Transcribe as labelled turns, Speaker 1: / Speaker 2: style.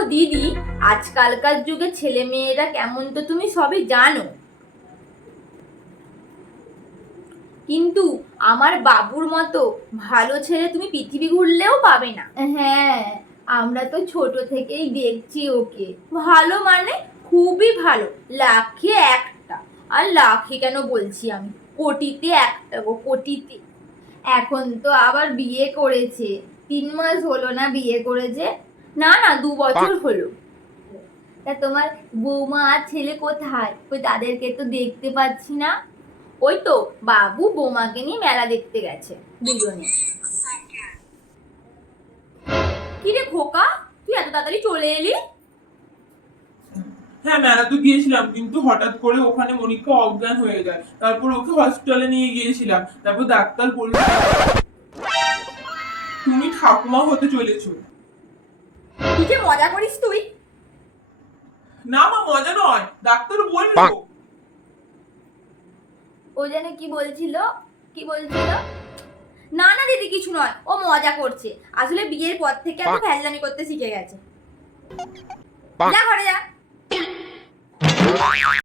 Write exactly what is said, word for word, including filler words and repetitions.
Speaker 1: দিদি, আজকালকার যুগে ছেলে মেয়েরা কেমন তো তুমি সবই জানো, কিন্তু আমার বাবুর মতো ভালো ছেলে তুমি পৃথিবী ঘুরলেও পাবে না। হ্যাঁ, আমরা তো ছোট থেকেই দেখছি ওকে। ভালো মানে খুবই ভালো, লাখে একটা। আর লাখে কেন বলছি, আমি কোটিতে একটা গো, কোটিতে। এখন তো আবার বিয়ে করেছে, তিন মাস হলো না বিয়ে করেছে, না না দু বছর হলো। তা তোমার বৌমা আর ছেলে কোথায়? ওই তাদেরকে তো দেখতে পাচ্ছি না। ওই তো বাবু বৌমাকে নিয়ে মেলা দেখতে গেছে দুজনে। কি রে খোকা, তুই এত তাড়াতাড়ি চলে এলি?
Speaker 2: হ্যাঁ, মেলা তো গিয়েছিলাম, কিন্তু হঠাৎ করে ওখানে মনিকা অজ্ঞান হয়ে যায়। তারপর ওকে হসপিটালে নিয়ে গিয়েছিলাম। তারপর ডাক্তার বলল তুমি ঠাকুমা হতে চলেছো।
Speaker 1: কি যে মজা করিস তুই।
Speaker 2: না মা, মজা নয়, ডাক্তার বললো।
Speaker 1: ও যেন কি বলছিল, কি বলছিল? না না দিদি, কিছু নয়, ও মজা করছে। আসলে বিয়ের পর থেকে এত ফ্যাজলামি করতে শিখে গেছে। যা ঘরে যা।